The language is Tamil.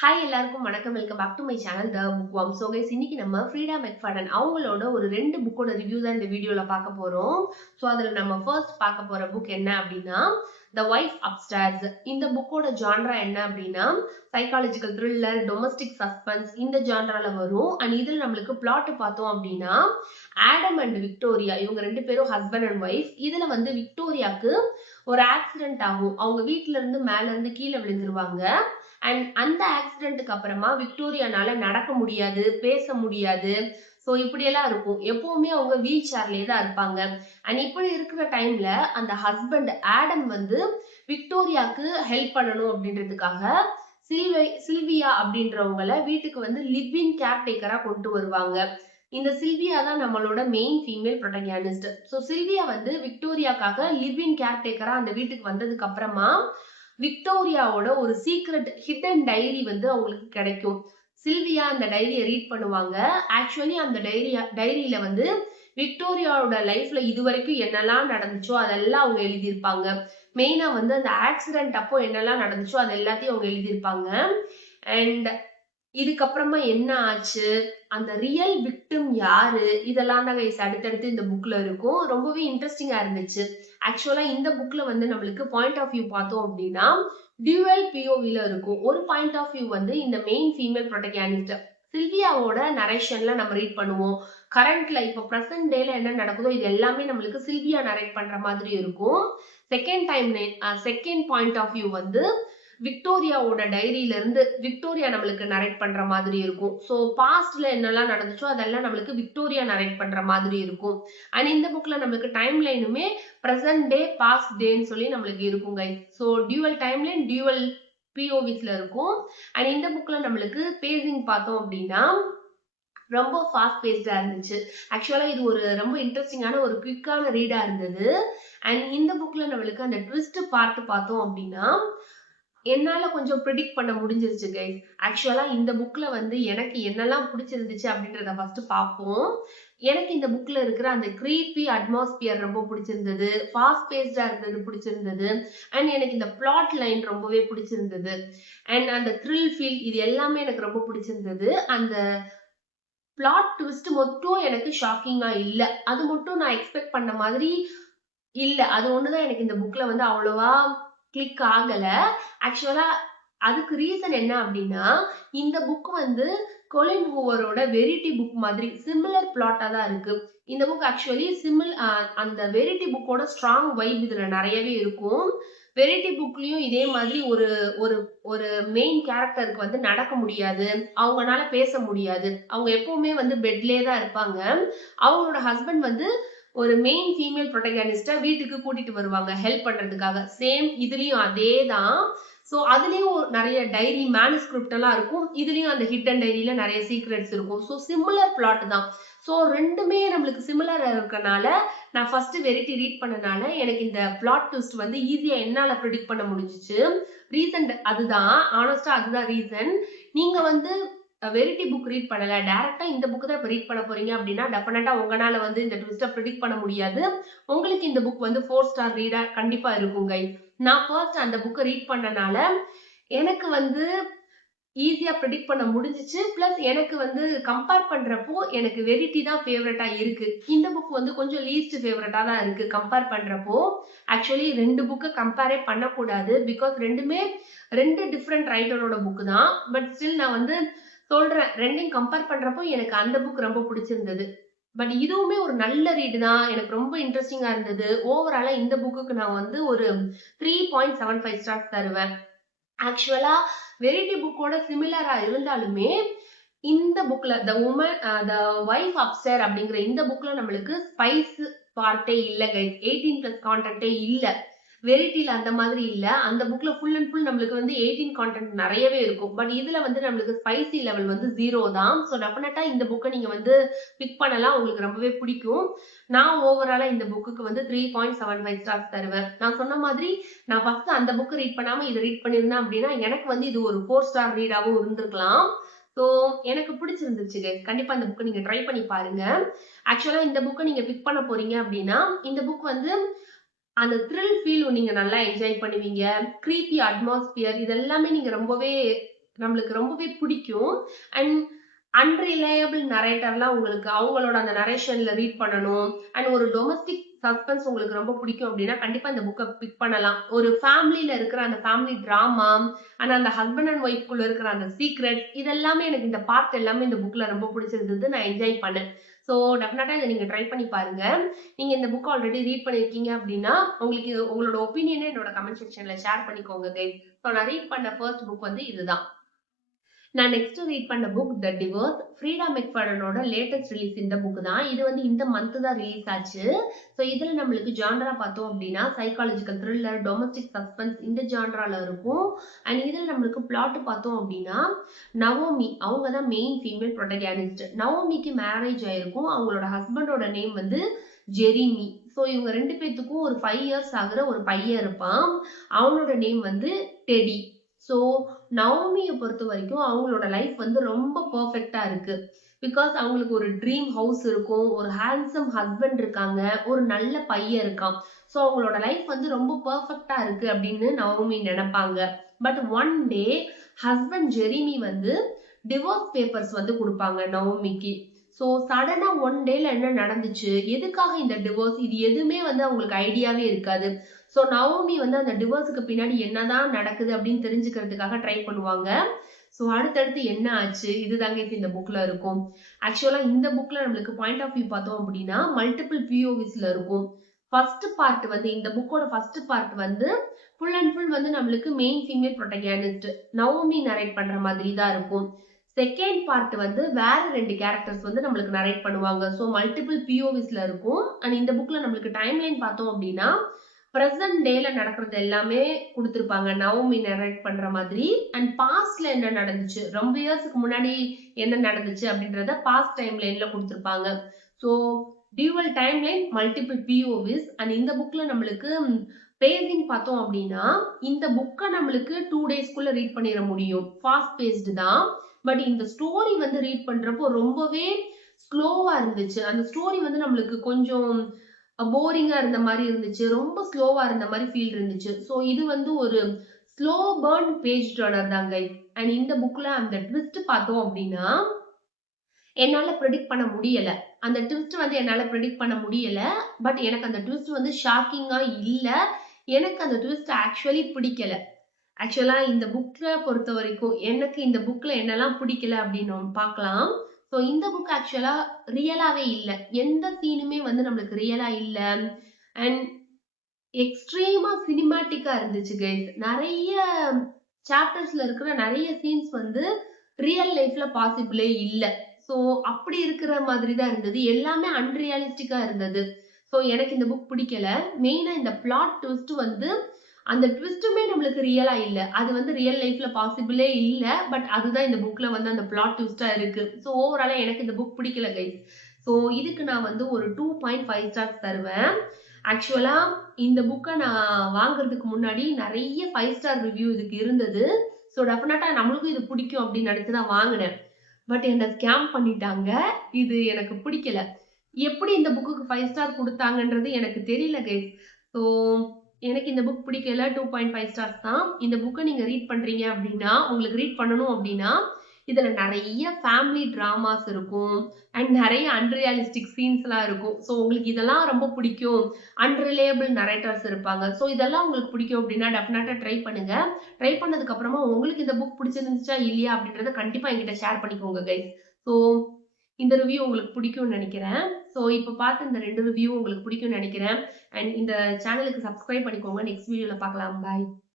ஹாய் எல்லாருக்கும் வணக்கம். Welcome back to my channel the book worm. So guys, இன்னைக்கு நம்ம ஃப்ரீடா மெக்ஃபர்டன் அவங்களோட ஒரு 2 புக்கோட ரிவ்யூ தான் இந்த வீடியோல பார்க்க போறோம். ஸோ அதுல நம்ம ஃபர்ஸ்ட் பார்க்க போற புக் என்ன அப்படின்னா த வைஃப் அப்ஸ்டேர்ஸ். இந்த புக்கோட ஜான்ரா என்ன அப்படின்னா சைக்காலஜிக்கல் த்ரில்லர், டொமஸ்டிக் சஸ்பென்ஸ் இந்த ஜான்ரால வரும். அண்ட் இதுல நம்மளுக்கு பிளாட் பார்த்தோம் அப்படின்னா ஆடம் அண்ட் விக்டோரியா இவங்க 2 பேரும் ஹஸ்பண்ட் அண்ட் ஒய்ஃப். இதுல வந்து விக்டோரியாக்கு ஒரு ஆக்சிடென்ட் ஆகும். அவங்க வீட்டுல இருந்து மேல இருந்து கீழே விழுந்துருவாங்க. அண்ட் அந்த ஆக்சிடென்ட்க்கு அப்புறமா விக்டோரியானால நடக்க முடியாது, பேச முடியாது. ஸோ இப்படியெல்லாம் இருக்கும். எப்பவுமே அவங்க வீல் சேர்லயே தான் இருப்பாங்க. அண்ட் இப்படி இருக்கிற டைம்ல அந்த ஹஸ்பண்ட் ஆடம் வந்து விக்டோரியாக்கு ஹெல்ப் பண்ணணும் அப்படின்றதுக்காக சில்வியா அப்படின்றவங்கள வீட்டுக்கு வந்து லிவ்-இன் கேர்டேக்கரா கொண்டு வருவாங்க. இந்த சில்வியா தான் நம்மளோட main female protagonist. So Sylvia வந்து விக்டோரியாக்காக லிவ்-இன் கேர்டேக்கரா அந்த வீட்டுக்கு வந்ததுக்கு அப்புறமா விக்டோரியாவோட ஒரு சீக்ரெட் ஹிடன் டைரி வந்து அவங்களுக்கு கிடைக்கும். சில்வியா அந்த டைரியை ரீட் பண்ணுவாங்க. ஆக்சுவலி அந்த டைரியில வந்து விக்டோரியாவோட லைஃப்ல இதுவரைக்கும் என்னெல்லாம் நடந்துச்சோ அதெல்லாம் அவங்க எழுதியிருப்பாங்க. மெயினா வந்து அந்த ஆக்சிடென்ட் அப்போ என்னெல்லாம் நடந்துச்சோ அது எல்லாத்தையும் அவங்க எழுதியிருப்பாங்க. அண்ட் இதுக்கப்புறமா என்ன ஆச்சு, அந்த ரியல் விக்டிம் யாரு, இதெல்லாம் தான் கைஸ் அடுத்தடுத்து இந்த புக்ல இருக்கும். ரொம்பவே இன்ட்ரெஸ்டிங்கா இருந்துச்சு. ஆக்சுவலா இந்த புக்ல வந்து நம்மளுக்கு பாயிண்ட் ஆஃப் வியூ பார்த்தோம் அப்படின்னா டியூவல் பிஓவில இருக்கும். ஒரு பாயிண்ட் ஆஃப் வியூ வந்து இந்த மெயின் ஃபீமேல் ப்ரோட்டகனிஸ்ட் சில்வியாவோட நரேஷன்ல நம்ம ரீட் பண்ணுவோம். கரண்ட்ல இப்ப பிரசன்ட் டேல என்ன நடக்குதோ இது எல்லாமே நம்மளுக்கு சில்வியா நரேட் பண்ற மாதிரி இருக்கும். செகண்ட் பாயிண்ட் ஆஃப் வியூ வந்து விக்டோரியாவோட டைரியில இருந்து விக்டோரியா நம்மளுக்கு நரேட் பண்ற மாதிரி இருக்கும். சோ பாஸ்ட்ல என்னெல்லாம் நடந்துச்சோ அதெல்லாம் நம்மளுக்கு விக்டோரியா நரேட் பண்ற மாதிரி இருக்கும். அண்ட் இந்த புக்ல நம்மளுக்கு டைம் லைனுமே பிரசன்ட் டே பாஸ்ட் டேன்னு சொல்லி நம்மளுக்கு இருக்கும் guys. So dual time line dual பிஓவிஸ்ல இருக்கும். அண்ட் இந்த புக்ல நம்மளுக்கு பேசிங் பார்த்தோம் அப்படின்னா ரொம்ப ஃபாஸ்ட் பேஸ்டா இருந்துச்சு. ஆக்சுவலா இது ஒரு ரொம்ப இன்ட்ரெஸ்டிங்கான ஒரு குவிக்கான ரீடா இருந்தது. அண்ட் இந்த புக்ல நம்மளுக்கு அந்த ட்விஸ்ட் பார்ட் பார்த்தோம் அப்படின்னா என்னால கொஞ்சம் ப்ரிடிக்ட் பண்ண முடிஞ்சிருச்சு கைஸ். ஆக்சுவலா இந்த புக்ல வந்து எனக்கு என்னெல்லாம் பிடிச்சிருந்துச்சு அப்படின்றத ஃபர்ஸ்ட் பார்ப்போம். எனக்கு இந்த புக்ல இருக்கிற அந்த கிரீப்பி அட்மாஸ்பியர் ரொம்ப பிடிச்சிருந்தது, ஃபாஸ்ட் பேஸ்டா இருந்தது பிடிச்சிருந்தது. அண்ட் எனக்கு இந்த பிளாட் லைன் ரொம்பவே பிடிச்சிருந்தது. அண்ட் அந்த த்ரில் ஃபீல் இது எல்லாமே எனக்கு ரொம்ப பிடிச்சிருந்தது. அந்த பிளாட் ட்விஸ்ட் மட்டும் எனக்கு ஷாக்கிங்கா இல்ல. அது மட்டும் நான் எக்ஸ்பெக்ட் பண்ண மாதிரி இல்ல. அது ஒண்ணுதான் எனக்கு இந்த புக்ல வந்து அவ்வளவா கிளிக் ஆகல. ஆக்சுவலா அதுக்கு ரீசன் என்ன அப்படின்னா இந்த புக் வந்து கொலின் ஹூவரோட வெரிட்டி புக் மாதிரி சிமிலர் பிளாட்டா தான் இருக்கு. இந்த புக் ஆக்சுவலி அந்த வெரிட்டி புக்கோட ஸ்ட்ராங் வைப் இதுல நிறையவே இருக்கும். வெரிட்டி புக்லயும் இதே மாதிரி ஒரு ஒரு ஒரு மெயின் கேரக்டருக்கு வந்து நடக்க முடியாது, அவங்கனால பேச முடியாது, அவங்க எப்பவுமே வந்து பெட்லயே தான் இருப்பாங்க. அவங்களோட ஹஸ்பண்ட் வந்து ஒரு மெயின் ஃபீமேல் ப்ரோட்டகனிஸ்ட வீட்டுக்கு கூட்டிட்டு வருவாங்க ஹெல்ப் பண்றதுக்காக. சேம் இதுலயும் அதே தான். சோ அதுலயும் நிறைய டைரி மேனுஸ்கிரிப்ட் எல்லாம் இருக்கும். இதுலயும் அந்த ஹிடன் டைரியில நிறைய சீக்ரெட்ஸ் இருக்கும். சோ சிமிலர் பிளாட் தான். சோ ரெண்டுமே நம்மளுக்கு சிமிலர் இருக்கனால நான் ஃபர்ஸ்ட் வெரிட்டி ரீட் பண்ணனால எனக்கு இந்த பிளாட் ட்விஸ்ட் வந்து ஈஸியா என்னால ப்ரெடிக்ட் பண்ண முடிஞ்சிச்சு. ரீசன் அதுதான், ஆனஸ்டா அதுதான் ரீசன். நீங்க வந்து வெரிட்டி புக் ரீட் பண்ணல, டைரக்டா இந்த புக் தான் இப்ப ரீட் பண்ண போறீங்க அப்படின்னா டெஃபினட்டா உங்களால வந்து இந்த ட்விஸ்ட ப்ரெடிக்ட் பண்ண முடியாது. உங்களுக்கு இந்த புக் வந்து 4 ஸ்டார் ரீடா கண்டிப்பா இருக்கும் கைஸ். நான் ஃபர்ஸ்ட் அந்த புக்கை ரீட் பண்ணனால எனக்கு வந்து ஈஸியா ப்ரெடிக்ட் பண்ண முடிஞ்சிச்சு. பிளஸ் எனக்கு வந்து கம்பேர் பண்றப்போ எனக்கு வெரிட்டி தான் ஃபேவரட்டா இருக்கு. இந்த புக் வந்து கொஞ்சம் லீஸ்ட் ஃபேவரட்டா தான் இருக்கு கம்பேர் பண்றப்போ. ஆக்சுவலி 2 புக்கை கம்பேரே பண்ணக்கூடாது. பிகாஸ் ரெண்டுமே 2 டிஃப்ரெண்ட் ரைட்டரோட புக் தான். பட் ஸ்டில் நான் வந்து சொல்றேன், ரெண்டையும் கம்பேர் பண்றப்போ எனக்கு அந்த புக் ரொம்ப பிடிச்சிருந்தது. பட் இதுவுமே ஒரு நல்ல ரீடு தான். எனக்கு ரொம்ப இன்ட்ரெஸ்டிங்கா இருந்தது. ஓவராலா இந்த புக்குக்கு நான் வந்து ஒரு 3.75 ஸ்டார்ஸ் தருவேன். ஆக்சுவலா வெரிட்டி புக்கோட சிமிலரா இருந்தாலுமே இந்த புக்ல த வைஃப் அப்ஸ்டேர் அப்படிங்கிற இந்த புக்ல நம்மளுக்கு ஸ்பைஸ் பார்ட்டே இல்ல கைஸ். 18+ கான்டென்ட்டே இல்ல. வெரிட்டில அந்த மாதிரி இல்ல. அந்த புக்ல ஃபுல் அண்ட் ஃபுல் நம்மளுக்கு வந்து 18 கான்டென்ட் நிறையவே இருக்கும். பட் இதுல வந்து நம்மளுக்கு ஸ்பைசி லெவல் வந்து 0 தான். ஸோ டெஃபினட்டா இந்த புக்கை நீங்க வந்து பிக் பண்ணலாம், உங்களுக்கு ரொம்பவே பிடிக்கும். நான் ஓவராலா இந்த புக்குக்கு வந்து 3.75 ஸ்டார்ஸ் தருவேன். நான் சொன்ன மாதிரி நான் ஃபர்ஸ்ட் அந்த புக் ரீட் பண்ணாம இதை ரீட் பண்ணிருந்தேன் அப்படின்னா எனக்கு வந்து இது ஒரு 4 ஸ்டார் ரீடாவும் இருந்திருக்கலாம். ஸோ எனக்கு பிடிச்சிருந்துச்சு கைஸ். கண்டிப்பா இந்த புக்கை நீங்க ட்ரை பண்ணி பாருங்க. ஆக்சுவலா இந்த புக்கை நீங்க பிக் பண்ண போறீங்க அப்படின்னா இந்த புக் வந்து அந்த த்ரில் ஃபீல் நீங்க நல்லா என்ஜாய் பண்ணுவீங்க. கிரீப்பி அட்மாஸ்பியர் இதெல்லாமே நீங்க ரொம்பவே நம்மளுக்கு ரொம்பவே பிடிக்கும். அண்ட் அன்ரிலையபிள் நரேட்டர்லாம் உங்களுக்கு அவங்களோட அந்த நரேஷன்ல ரீட் பண்ணணும். அண்ட் ஒரு டொமஸ்டிக் சஸ்பென்ஸ் உங்களுக்கு ரொம்ப பிடிக்கும் அப்படின்னா கண்டிப்பா இந்த புக்கை பிக் பண்ணலாம். ஒரு ஃபேமிலியில இருக்கிற அந்த ஃபேமிலி டிராமா அண்ட் அந்த ஹஸ்பண்ட் அண்ட் ஒய்ஃப்குள்ள இருக்கிற அந்த சீக்ரெட் இதெல்லாமே எனக்கு இந்த பார்ட் எல்லாமே இந்த புக்ல ரொம்ப பிடிச்சிருந்தது. நான் என்ஜாய் பண்ணேன். ஸோ டெஃபினட்டா இதை நீங்க ட்ரை பண்ணி பாருங்க. நீங்க இந்த புக் ஆல்ரெடி ரீட் பண்ணிருக்கீங்க அப்படின்னா உங்களுக்கு உங்களோட ஒப்பீனியனை என்னோட கமெண்ட் செக்ஷன்ல ஷேர் பண்ணிக்கோங்க கைஸ். ஸோ நான் ரீட் பண்ண ஃபர்ஸ்ட் புக் வந்து இதுதான். நான் நெக்ஸ்ட் ரீட் பண்ண புக் த டிவோர்ஸ். ஃப்ரீடா மெக்ஃபர்டனோட லேட்டஸ்ட் ரிலீஸ் இந்த புக் தான். இது வந்து இந்த மந்த் தான் ரிலீஸ் ஆச்சு. ஸோ இதுல நம்மளுக்கு ஜான்ரா பார்த்தோம் அப்படின்னா சைக்காலஜிக்கல் த்ரில்லர், டொமஸ்டிக் சஸ்பென்ஸ் இந்த ஜான்ரால இருக்கும். அண்ட் இதுல நம்மளுக்கு பிளாட் பார்த்தோம் அப்படின்னா நவோமி அவங்க தான் மெயின் ஃபீமேல் ப்ரொட்டகானிஸ்ட். நவோமிக்கு மேரேஜ் ஆயிருக்கும். அவங்களோட ஹஸ்பண்டோட நேம் வந்து ஜெரிமி. ஸோ இவங்க 2 பேத்துக்கும் ஒரு 5 இயர்ஸ் ஆகுற ஒரு பையன் இருப்பான். அவனோட நேம் வந்து டெடி. ஸோ நவோமியை பொறுத்த வரைக்கும் அவங்களோட லைஃப் வந்து ரொம்ப பர்ஃபெக்டா இருக்கு. பிகாஸ் அவங்களுக்கு ஒரு ட்ரீம் ஹவுஸ் இருக்கும், ஒரு ஹேண்ட்ஸம் ஹஸ்பண்ட் இருக்காங்க, ஒரு நல்ல பையன் இருக்கான். ஸோ அவங்களோட லைஃப் வந்து ரொம்ப பர்ஃபெக்டா இருக்கு அப்படின்னு நவோமி நினைப்பாங்க. But one day husband Jeremy வந்து டிவோர்ஸ் பேப்பர்ஸ் வந்து கொடுப்பாங்க நவோமிக்கு. ஸோ சடனா ஒன் டேல என்ன நடந்துச்சு, எதுக்காக இந்த டிவோர்ஸ், இது எதுவுமே வந்து அவங்களுக்கு ஐடியாவே இருக்காது. ஸோ நவோமி வந்து அந்த டிவோர்ஸுக்கு பின்னாடி என்னதான் நடக்குது அப்படின்னு தெரிஞ்சுக்கிறதுக்காக ட்ரை பண்ணுவாங்க. ஸோ அடுத்தடுத்து என்ன ஆச்சு இதுதாங்க இப்போ இந்த புக்ல இருக்கும். ஆக்சுவலா இந்த புக்ல நம்மளுக்கு பாயிண்ட் ஆஃப் வியூ பார்த்தோம் அப்படின்னா மல்டிபிள் பிஓவிஸ்ல இருக்கும். ஃபர்ஸ்ட் பார்ட் வந்து இந்த புக்கோட ஃபர்ஸ்ட் பார்ட் வந்து ஃபுல் அண்ட் ஃபுல் வந்து நம்மளுக்கு main female protagonist Naomi narrate பண்ற மாதிரி தான் இருக்கும். செகண்ட் பார்ட் வந்து வேற 2 கேரக்டர்ஸ் வந்து நம்மளுக்கு நரேட் பண்ணுவாங்க. ஸோ மல்டிபிள் பிஓவிஸ்ல இருக்கும். அண்ட் இந்த புக்ல நம்மளுக்கு டைம் லைன் பார்த்தோம் அப்படின்னா பிரசன்ட் டேல நடக்கிறது எல்லாமே கொடுத்திருப்பாங்க நவோமி நரேட் பண்ற மாதிரி. அண்ட் பாஸ்ட்ல என்ன நடந்துச்சு, ரொம்ப இயர்ஸ்க்கு முன்னாடி என்ன நடந்துச்சு அப்படின்றத பாஸ்ட் டைம் லைன்ல கொடுத்திருப்பாங்க. So dual time line, multiple POVs. And இந்த புக்ல நம்மளுக்கு பேசிங் பார்த்தோம் அப்படின்னா இந்த புக்கை நம்மளுக்கு 2 டேஸ்க்குள்ள ரீட் பண்ணிட முடியும். ஃபாஸ்ட் பேஸ்டு தான். பட் இந்த ஸ்டோரி வந்து ரீட் பண்றப்போ ரொம்பவே ஸ்லோவா இருந்துச்சு. அந்த ஸ்டோரி வந்து நம்மளுக்கு கொஞ்சம் போரிங்கா இருந்த மாதிரி இருந்துச்சு, ரொம்ப ஸ்லோவா இருந்த மாதிரி ஃபீல் இருந்துச்சு. ஸோ இது வந்து ஒரு ஸ்லோ பர்ன் பேஜ் டர்னர் தான் கைஸ். அண்ட் இந்த புக்ல அந்த ட்விஸ்ட் பார்த்தோம் அப்படின்னா என்னால ப்ரெடிக்ட் பண்ண முடியல. அந்த ட்விஸ்ட் வந்து என்னால ப்ரெடிக்ட் பண்ண முடியல. பட் எனக்கு அந்த ட்விஸ்ட் வந்து ஷாக்கிங்கா இல்ல. எனக்கு அந்த ட்விஸ்ட் ஆக்சுவலி பிடிக்கல. ஆக்சுவலா இந்த புக்ல பொறுத்த வரைக்கும் எனக்கு இந்த புக்ல என்னெல்லாம் பிடிக்கல அப்படின்னு பார்க்கலாம். ஸோ இந்த புக் ஆக்சுவலா ரியலாவே இல்ல. எந்த சீனுமே வந்து நம்மளுக்கு ரியலா இல்ல. அண்ட் எக்ஸ்ட்ரீமா சினிமாட்டிக்கா இருந்துச்சு கைஸ். நிறைய சாப்டர்ஸ்ல இருக்கிற நிறைய சீன்ஸ் வந்து ரியல் லைஃப்ல பாசிபிளே இல்ல. ஸோ அப்படி இருக்கிற மாதிரி தான் இருந்தது. எல்லாமே அன்ரியலிஸ்டிக்கா இருந்தது. ஸோ எனக்கு இந்த புக் பிடிக்கல. மெயினா இந்த பிளாட் ட்விஸ்ட் வந்து அந்த ட்விஸ்ட்டுமே நம்மளுக்கு ரியலா இல்ல. அது வந்து ரியல் லைஃப்ல பாசிபிளே இல்ல. பட் அதுதான் இந்த புக்ல வந்து அந்த பிளாட் ட்விஸ்டா இருக்கு. ஸோ ஓவராலா எனக்கு இந்த புக் பிடிக்கல கைஸ். ஸோ இதுக்கு நான் வந்து ஒரு 2.5 ஸ்டார்ஸ் தருவேன். ஆக்சுவலா இந்த புக்கை நான் வாங்குறதுக்கு முன்னாடி நிறைய 5 ஸ்டார் ரிவ்யூ இதுக்கு இருந்தது. ஸோ டெஃபினட்டா நம்மளுக்கும் இது பிடிக்கும் அப்படின்னு நினைச்சுதான் வாங்கினேன். பட் என்ன ஸ்கேம் பண்ணிட்டாங்க. இது எனக்கு பிடிக்கல. எப்படி இந்த புக்குக்கு 5 ஸ்டார் கொடுத்தாங்கன்றது எனக்கு தெரியல கைஸ். ஸோ எனக்கு இந்த புக் பிடிக்கல. 2.5 ஸ்டார்ஸ் தான். இந்த புக்கை நீங்க ரீட் பண்றீங்க அப்படின்னா உங்களுக்கு ரீட் பண்ணணும் அப்படின்னா இதுல நிறைய ஃபேமிலி டிராமாஸ் இருக்கும். அண்ட் நிறைய அன்ரியலிஸ்டிக் சீன்ஸ் எல்லாம் இருக்கும். ஸோ உங்களுக்கு இதெல்லாம் ரொம்ப பிடிக்கும். அன்ரிலையபிள் நரேட்டர்ஸ் இருப்பாங்க. ஸோ இதெல்லாம் உங்களுக்கு பிடிக்கும் அப்படின்னா டெஃபினட்டா ட்ரை பண்ணுங்க. ட்ரை பண்ணதுக்கு அப்புறமா உங்களுக்கு இந்த புக் பிடிச்சிருந்துச்சா இல்லையா அப்படின்றத கண்டிப்பா என்கிட்ட ஷேர் பண்ணிக்கோங்க கைஸ். ஸோ இந்த ரிவ்யூ உங்களுக்கு பிடிக்கும்னு நினைக்கிறேன். ஸோ இப்போ பார்த்து இந்த 2 ரிவ்யூ உங்களுக்கு பிடிக்கும்னு நினைக்கிறேன். அண்ட் இந்த சேனலுக்கு சப்ஸ்கிரைப் பண்ணிக்கோங்க. நெக்ஸ்ட் வீடியோல பார்க்கலாம். பாய்.